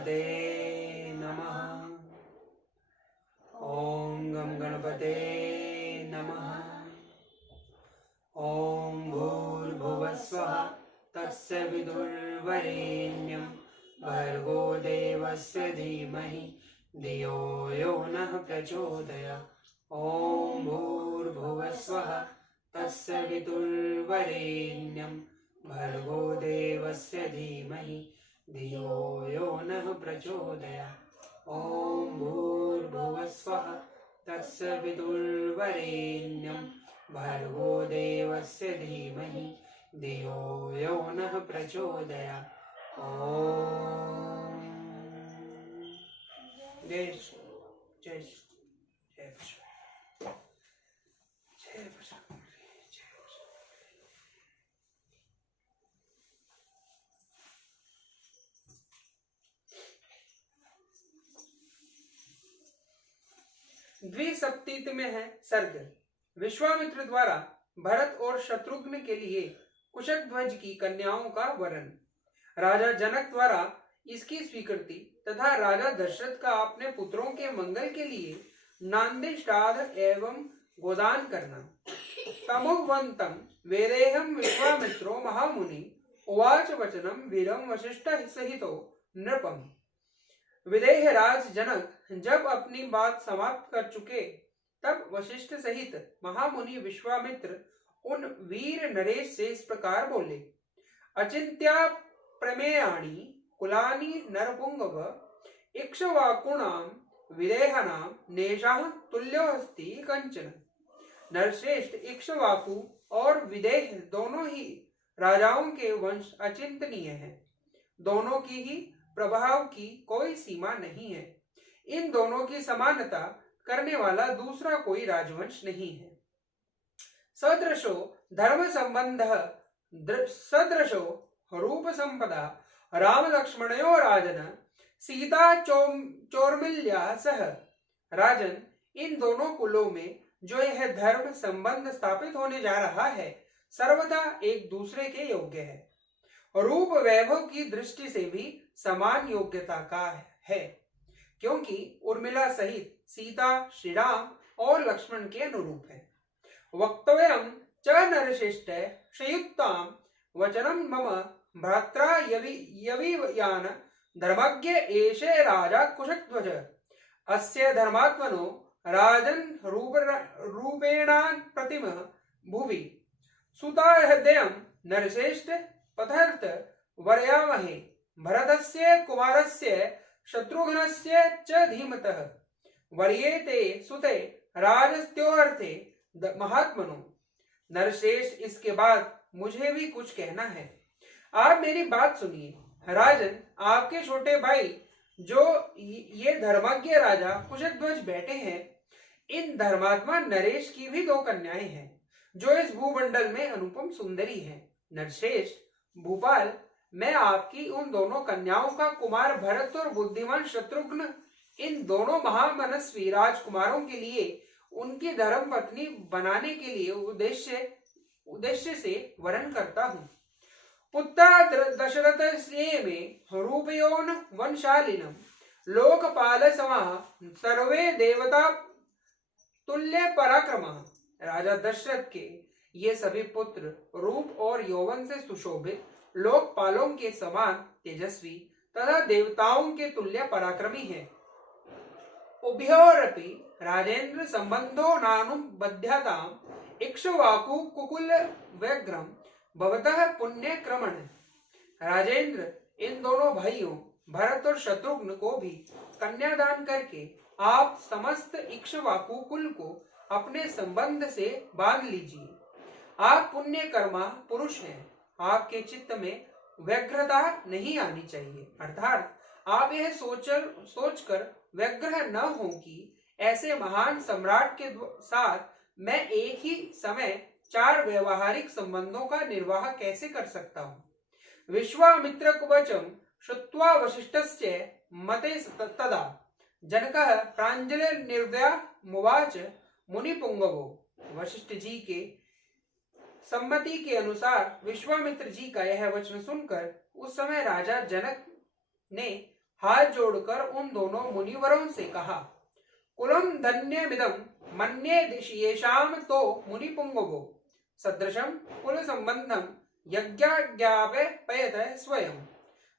गणपते नमः। ओम गं गणपते नमः। ओम भूर्भुवस्वः तस्य विदुर्वरेण्यं भर्गो देवस्य धीमहि धियो यो नः प्रचोदयात्। ओम भूर्भुवस्वः तस्य विदुर्वरेण्यं भर्गो देवस्य धीमहि धियो यो नः प्रचोदयात्। ओम भूर्भुवस्वः तस्य विदुर्वरेण्यं भर्गो देवस्य धीमहि धियो यो नः प्रचोदयात्। ओम जय जय जय द्विसप्तति में है सर्ग। विश्वामित्र द्वारा भरत और शत्रुघ्न के लिए कुशध्वज की कन्याओं का वरण। राजा जनक द्वारा इसकी स्वीकृति तथा राजा दशरथ का अपने पुत्रों के मंगल के लिए नांदे श्राद्ध एवं गोदान करना। तमुवंतम वेदेहम विश्वामित्रो महामुनि उवाच वचनम वीरम वशिष्ठ सहितो नृपम। विदेह राज जनक जब अपनी बात समाप्त कर चुके तब वशिष्ठ सहित महामुनि विश्वामित्र उन वीर नरेश से इस प्रकार बोले। अचिंत्या प्रमेयाणि कुलानि नरपुंगव इक्ष्वाकुणां विदेहनां नेषाः तुल्योऽस्ति कंचन। नरश्रेष्ठ इक्ष्वाकु और विदेह दोनों ही राजाओं के वंश अचिंतनीय हैं। दोनों की ही प्रभाव की कोई सीमा नहीं है। इन दोनों की समानता करने वाला दूसरा कोई राजवंश नहीं है। सदृशो धर्म संबंध सदृशो रूप संपदा राम लक्ष्मणयो राजन सीता चोर्मिल्या सह। राजन, इन दोनों कुलों में जो यह धर्म संबंध स्थापित होने जा रहा है सर्वदा एक दूसरे के योग्य है। रूप वैभव की दृष्टि से भी समान योग्यता का है, क्योंकि उर्मिला सहित सीता श्री राम और लक्ष्मण के अनुरूप है। वक्तव्यम च नरश्रेष्ठ श्रीयुक्तां वचनम मम भ्रात्रा यवियान धर्मज्ञ एषे राजा कुशध्वज। अस्य धर्मात्मनो राजन रूपेणान प्रतिमः भुवि सुताहृदयं नरश्रेष्ठ पथर्थ वर्यामहे भरतस्य कुमारस्य शत्रुघ्नस्य च धीमतः वर्येते सुते राजस्त्योर्थे महात्मनो। नरश्रेष्ठ, इसके बाद मुझे भी कुछ कहना है। आप मेरी बात सुनिए। राजन, आपके छोटे भाई जो ये धर्मज्ञ राजा कुशध्वज बैठे हैं, इन धर्मात्मा नरेश की भी दो कन्याएं हैं जो इस भूमंडल में अनुपम सुंदरी हैं। नरश्रेष्ठ भूपाल, मैं आपकी उन दोनों कन्याओं का कुमार भरत और बुद्धिमान शत्रुघ्न, इन दोनों महामनस्वी राजकुमारों के लिए उनकी धर्म पत्नी बनाने के लिए उद्देश्य से वरण करता हूँ। पुत्र दशरथ से में रूपयोन वंशालिनम लोकपाल समाह सर्वे देवता तुल्य पराक्रमः। राजा दशरथ के ये सभी पुत्र रूप और यौवन से सुशोभित, लोकपालों के समान तेजस्वी तथा देवताओं के तुल्य पराक्रमी हैं। उभयोरपि राजेंद्र संबंधो नानुबध्यताम् इक्ष्वाकु कुकुल व्यग्रम भवतः पुण्य क्रमण। राजेंद्र, इन दोनों भाइयों भरत और शत्रुघ्न को भी कन्यादान करके आप समस्त इक्ष्वाकु कुल को अपने संबंध से बांध लीजिए। आप पुण्य कर्मा पुरुष हैं। आपके चित्त में व्यग्रता नहीं आनी चाहिए, अर्थात आप यह सोचकर व्यग्र न हो कि ऐसे महान सम्राट के साथ मैं एक ही समय 4 व्यवहारिक संबंधों का निर्वाह कैसे कर सकता हूँ। विश्वामित्र वचम श्रुत्वा वशिष्ठस्य मते तदा जनकः प्राञ्जलिर्निर्दया मुवाच मुनिपुंगवो। वशिष्ठ जी के सम्मति के अनुसार विश्वामित्र जी का यह वचन सुनकर उस समय राजा जनक ने हाथ जोड़कर उन दोनों मुनिवरों से कहा, कुलम धन्यमिदं मन्ये येषाम तो मुनिपुंगवो सदृशम कुल संबंधम यज्ञाज्ञापयत स्वयं।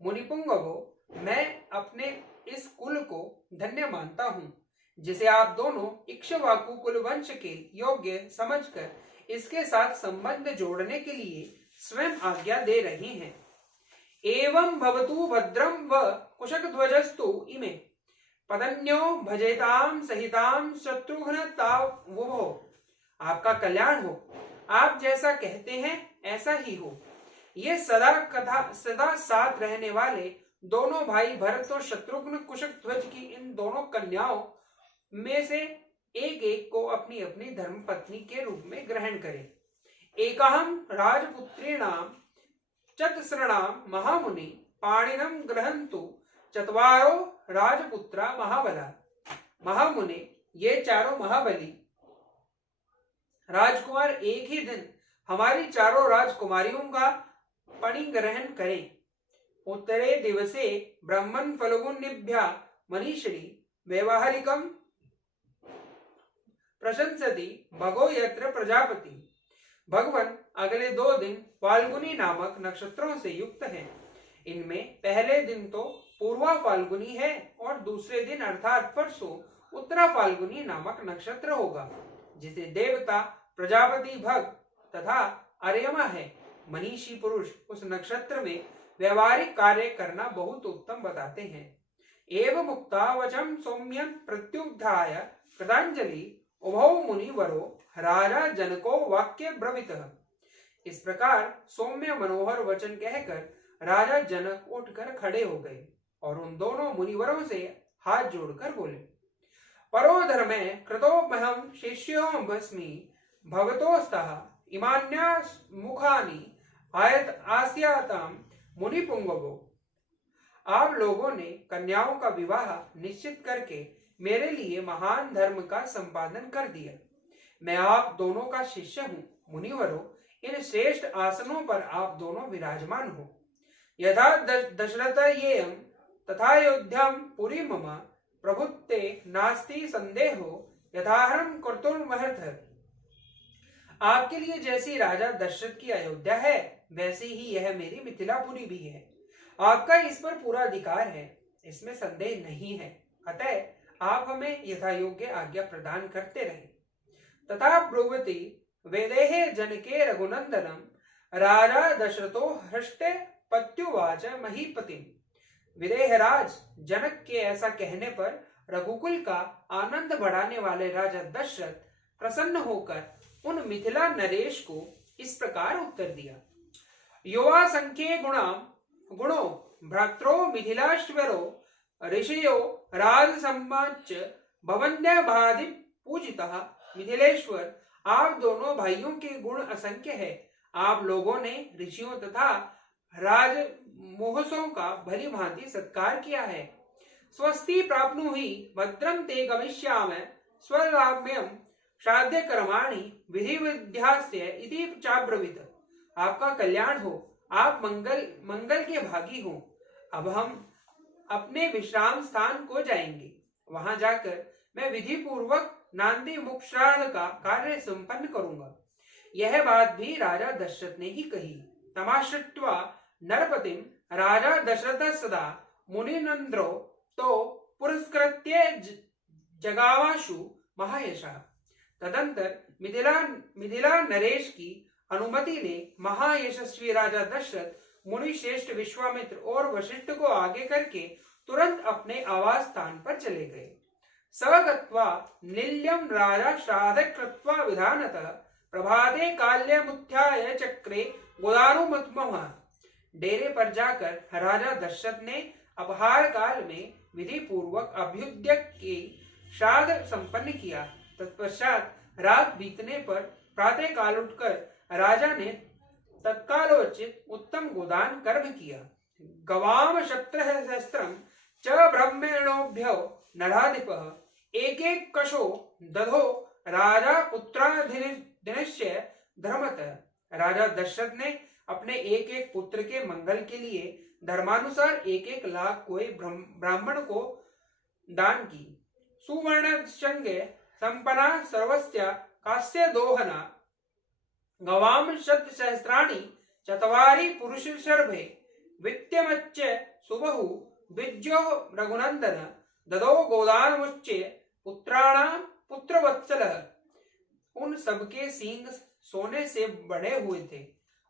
मुनिपुंगवो, मैं अपने इस कुल को धन्य मानता हूँ जिसे आप दोनों इक्ष्वाकु कुल वंश के योग्य समझकर इसके साथ संबंध जोड़ने के लिए स्वयं आज्ञा दे रहे हैं। एवं भवतु भद्रम व कुशकध्वजस्तु इमे पदन्यो भजेताम सहिताम शत्रुघ्न तावुभो। आपका कल्याण हो, आप जैसा कहते हैं ऐसा ही हो। ये सदा साथ रहने वाले दोनों भाई भरत और शत्रुघ्न कुशक ध्वज की इन दोनों कन्याओं में से एक एक को अपनी अपनी धर्मपत्नी के रूप में ग्रहण करें। एकहम राजपुत्रीणाम चतस्रणाम महामुनि पाणिनम ग्रहन्तु चत्वारो राजपुत्रा महाबला। महामुनि, ये चारों महाबली राजकुमार एक ही दिन हमारी चारों राजकुमारियों का पणिग्रहण करें। उत्तरे दिवसे ब्रह्मन् फल्गुनिभ्या मनीषिणी व्यवहारिकम प्रशंसति भगो यत्र प्रजापति। भगवान अगले 2 दिन फाल्गुनी नामक नक्षत्रों से युक्त हैं। इनमें पहले दिन तो पूर्वा फाल्गुनी है और दूसरे दिन अर्थात परसों उत्तरा फाल्गुनी नामक नक्षत्र होगा, जिसे देवता प्रजापति भग तथा अर्यमा है। मनीषी पुरुष उस नक्षत्र में व्यवहारिक कार्य करना बहुत उत्तम बताते हैं। एवं मुक्ता वचम सौम्यं प्रत्युत्थाय कृतांजलि उभौ मुनिवरो राजा जनको वाक्य ब्रवीतः। इस प्रकार सौम्य मनोहर वचन कहकर राजा जनक उठकर खड़े हो गए और उन दोनों मुनिवरों से हाथ जोड़कर बोले, परो धर्मे कृतोऽहं शिष्योऽस्मि भवतोस्तः इमान्या मुखानि आयत आस्याताम मुनिपुंगवो। आप लोगों ने कन्याओं का विवाह निश्चित करके मेरे लिए महान धर्म का संपादन कर दिया। मैं आप दोनों का शिष्य हूँ। मुनिवरों, इन श्रेष्ठ आसनों पर आप दोनों विराजमान हो। यथा दशरथ येयं तथा अयोध्यां पुरी मम प्रभुत्ते नास्ति संदेहो यथाहरं कर्तुमर्हति। आपके लिए जैसी राजा दशरथ की अयोध्या है वैसी ही यह मेरी मिथिलापुरी भी है। आपका इस पर पूरा अधिकार है, इसमें संदेह नहीं है। अतः आप हमें यथा योग्य आज्ञा प्रदान करते रहे। तथा ब्रुवति वेदेहे जनके रघुनंदनम राजा दशरथो हृष्टे पत्युवाच महीपतिम। विदेहराज जनक के ऐसा कहने पर रघुकुल का आनंद बढ़ाने वाले राजा दशरथ प्रसन्न होकर उन मिथिला नरेश को इस प्रकार उत्तर दिया। युवा संख्ये गुणो भ्रात्रो मिथिलाश्वरो ऋषयो राजसम्माच भवन्यभादि पूजितः। मिथिलेश्वर, आप दोनों भाइयों के गुण असंख्य है। आप लोगों ने ऋषियों तथा राजमोहसों का भली भांति सत्कार किया है। स्वस्ति प्राप्नुहि भद्रं ते गमिष्यामि स्वराम्यं श्राद्ध कर्माणि विधि विध्यास्य इति चाब्रवीत। आपका कल्याण हो, आप मंगल के भागी हो। अब हम अपने विश्राम स्थान को जाएंगे। वहां जाकर मैं विधि पूर्वक नांदी मुख श्राद्ध का कार्य संपन्न करूंगा। यह बात भी राजा दशरथ ने ही कही। तमाश्रित्वा नरपतिम राजा दशरथ सदा मुनिनंद्रो तो पुरस्कृत्य जगावाशु महायशः। तदंतर मिथिला नरेश की अनुमति ने महायशस्वी राजा दशरथ मुनि श्रेष्ठ विश्वामित्र और वशिष्ठ को आगे करके तुरंत अपने आवास स्थान पर चले गए। सगत्वा निल्यम राजा श्राद्ध कृत्वा विधानतः प्रभाते काल्यमुत्थाय चक्रे गोदानुमतमः। डेरे पर जाकर राजा दशरथ ने अपहार काल में विधि पूर्वक अभ्युदय के श्राद्ध संपन्न किया। तत्पश्चात रात बीतने पर प्रातः काल उठकर राजा ने तत्कालोचित उत्तम गोदान कर्म किया। गवाम शत्रहस्त्रम च ब्रह्मेणोभ्यो नराधिपः एक एक कशो दधो राजा पुत्राधीनस्य धर्मतः। राजा दशरथ ने अपने एक एक पुत्र के मंगल के लिए धर्मानुसार 1-1 लाख कोई ब्राह्मण को दान की। सुवर्ण संगे संपन्ना सर्वस्या कास्य दोहना गवाम शत सहस्राणि चत्वारि पुरुष शर्भे वित्तमच्च सुबहु विज्यो रघुनंदन ददो गोदान मुच्चे पुत्राणाम पुत्रवत्सलः। उन सबके सींग सोने से बने हुए थे,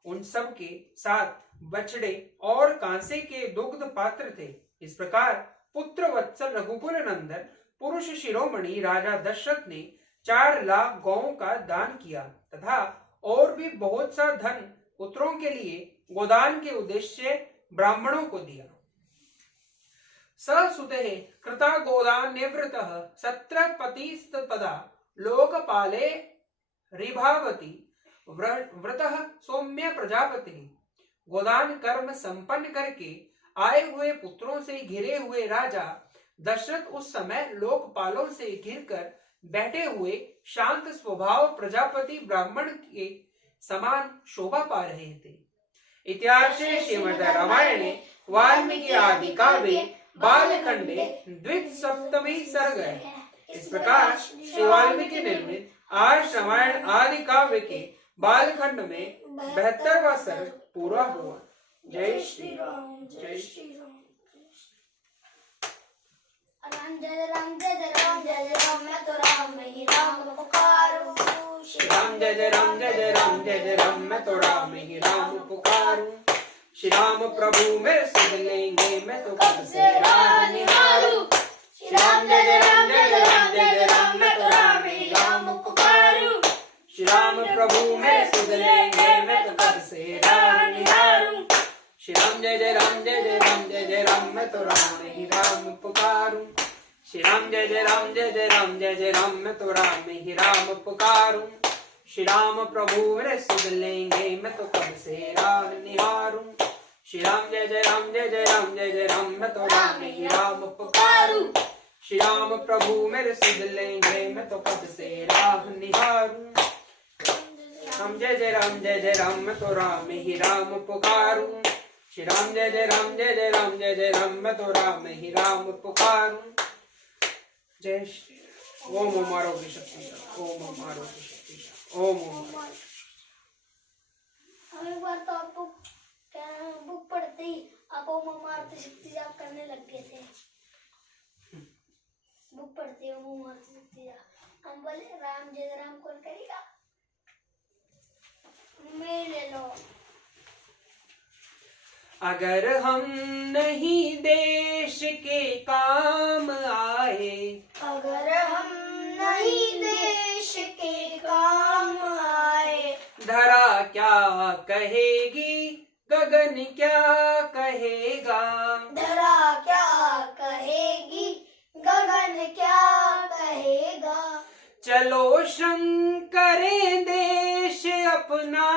उन सब के साथ बछड़े और कांसे के दुग्ध पात्र थे। इस प्रकार पुत्र वत्सल रघुकुल नंदन पुरुष शिरोमणि राजा दशरथ ने 4 लाख गौओं का दान किया तथा और भी बहुत सा धन पुत्रों के लिए गोदान के उद्देश्य ब्राह्मणों को दिया। ससुते कृता गोदान निवृतः सत्रपतिस्तदा लोकपाले रिभावती व्रतः सौम्य प्रजापति। गोदान कर्म संपन्न करके आए हुए पुत्रों से घिरे हुए राजा दशरथ उस समय लोकपालों से घिरकर बैठे हुए शांत स्वभाव प्रजापति ब्राह्मण के समान शोभा पा रहे थे। इतिहासे श्रीमद् रामायणे वाल्मीकि आदि काव्ये बालखंडे द्विसप्तमी सर्ग है। इस प्रकार श्री वाल्मीकि निर्मित आर्ष रामायण आदि काव्य के बालखंड में 72वां सर्ग पूरा हुआ। जय श्री राम, जय श्री राम। राम जय राम जय जय राम जय जय राम, मैं तो राम ही राम पुकारूं। श्री राम जय जय राम जय जय राम जय जय राम, मैं तो राम ही राम पुकारूं। श्री राम प्रभु मेरे सुन लेंगे, मैं तो कब से राह निहारूं। श्री राम जय जय राम जय जय राम जय जय राम, मैं तो राम ही राम पुकारूं। श्री राम प्रभु मेरे सुन लेंगे, मैं तो कब से राह निहारूं। श्री राम जय जय राम जय जय राम जय जय राम, मैं तो राम ही राम पुकारूं। श्री राम जय जय राम जय जय राम जय जय राम, मैं तो राम ही राम पुकारूं। श्री राम प्रभु मेरे सुन लेंगे, मैं तो कब से राह निहारूं। श्री राम जय जय राम जय जय राम जय जय राम, मैं तो राम ही राम पुकारूं। श्री राम प्रभु मेरे सुन लेंगे, मैं तो कब से राह निहारूं। राम जय जय राम जय जय राम, मैं तो राम ही राम पुकारूं। श्री राम जय जय राम जय जय राम जय जय राम, मैं तो राम ही राम पुकारूं। जय श्री ओम ओम आरोग्य शक्ति, ओम ओम आरोग्य शक्ति, ओम ओम। हम एक बार तो आपको बुक पढ़ते ही आप ओम ओम आरती शक्ति जाप करने लग गए थे। बुक पढ़ते ओम ओम आरती शक्ति जाप। हम बोले राम जय राम कौन करेगा, मैं ले लो। अगर हम नहीं देश के काम आए, अगर हम नहीं देश के काम आए, धरा क्या कहेगी गगन क्या कहेगा। धरा क्या कहेगी गगन क्या कहेगा। चलो श्रम करें देश अपना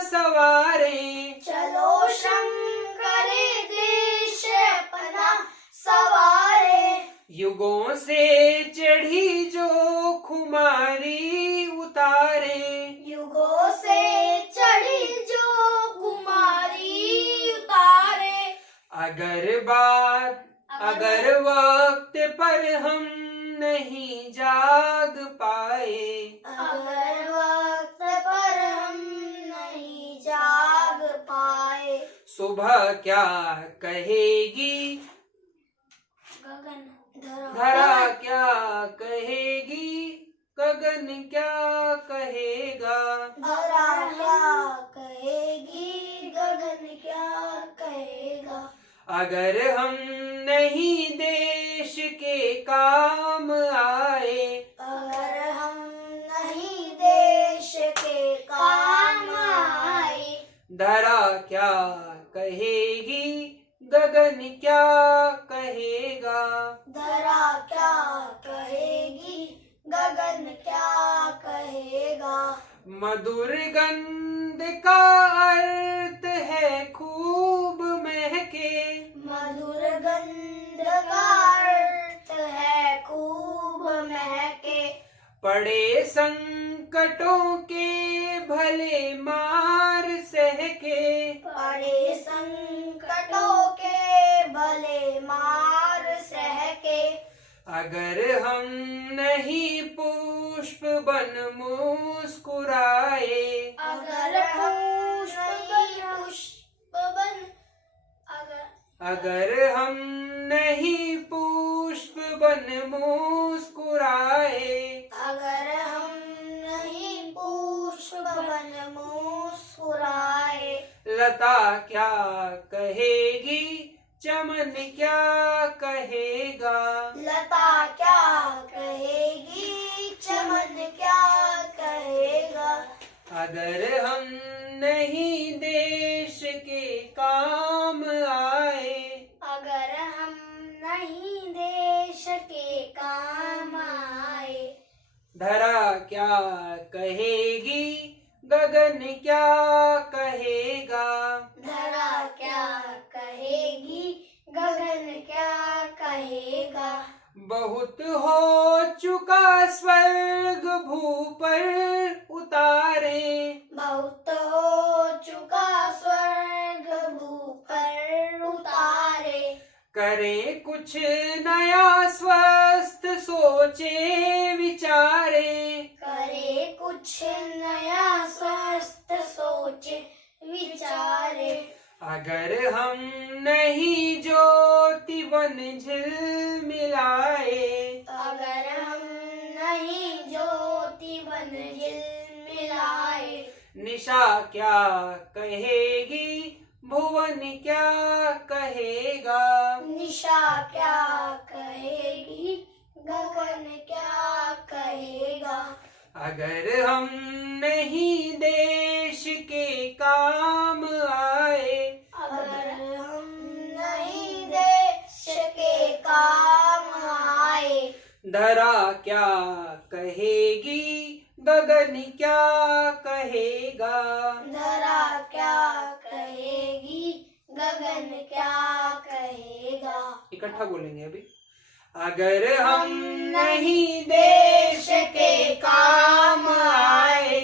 सवारें। चलो श्रम करे देश अपना सवारे। युगों से चढ़ी जो खुमारी उतारे। युगों से चढ़ी जो कुमारी उतारे। अगर वक्त पर हम नहीं जाग पाए, अगर वक्त पर हम नहीं जाग पाए, सुबह क्या कहेगी गगन धरा क्या कहेगी गगन क्या कहेगा। धरा क्या कहेगी गगन क्या कहेगा। अगर हम नहीं देश के काम आए, अगर हम नहीं देश के काम आए, धरा क्या कहेगी गगन क्या कहेगा। धरा क्या कहेगी गगन क्या कहेगा। मधुर गंध का अर्थ है खूब महके। मधुर गंध का अर्थ है खूब महके। पड़े संकटों के भले मार सहके। पड़े संकटों के अगर हम नहीं पुष्प बन मुस्कुराए, अगर हम नहीं पुष्प बन अगर हम नहीं पुष्प बन मुस्कुराए, अगर हम नहीं पुष्प बन मुस्कुराए, लता क्या कहेगी, चमन क्या कहेगा, लता क्या कहेगी, चमन क्या कहेगा। अगर हम नहीं देश के काम आए, अगर हम नहीं देश के काम आए, धरा क्या कहेगी, गगन क्या कहेगा, धरा क्या कहेगी, गगन क्या कहेगा। बहुत हो चुका स्वर्ग भू पर उतारे, बहुत हो चुका स्वर्ग भू पर उतारे, करें कुछ नया स्वस्थ सोचे विचारे, करे कुछ नया स्वस्थ सोचे विचारे। अगर हम नहीं ज्योति बन झिलमिलाए, अगर हम नहीं ज्योति बन झिलमिलाए, निशा क्या कहेगी, भुवन क्या कहेगा, निशा क्या कहेगी, गगन क्या कहेगा। अगर हम नहीं देश के काम आए, अगर हम नहीं देश के काम आए, धरा क्या कहेगी, गगन क्या कहेगा, धरा क्या कहेगी, गगन क्या कहेगा। इकट्ठा बोलेंगे अभी। अगर हम नहीं देश के काम आए,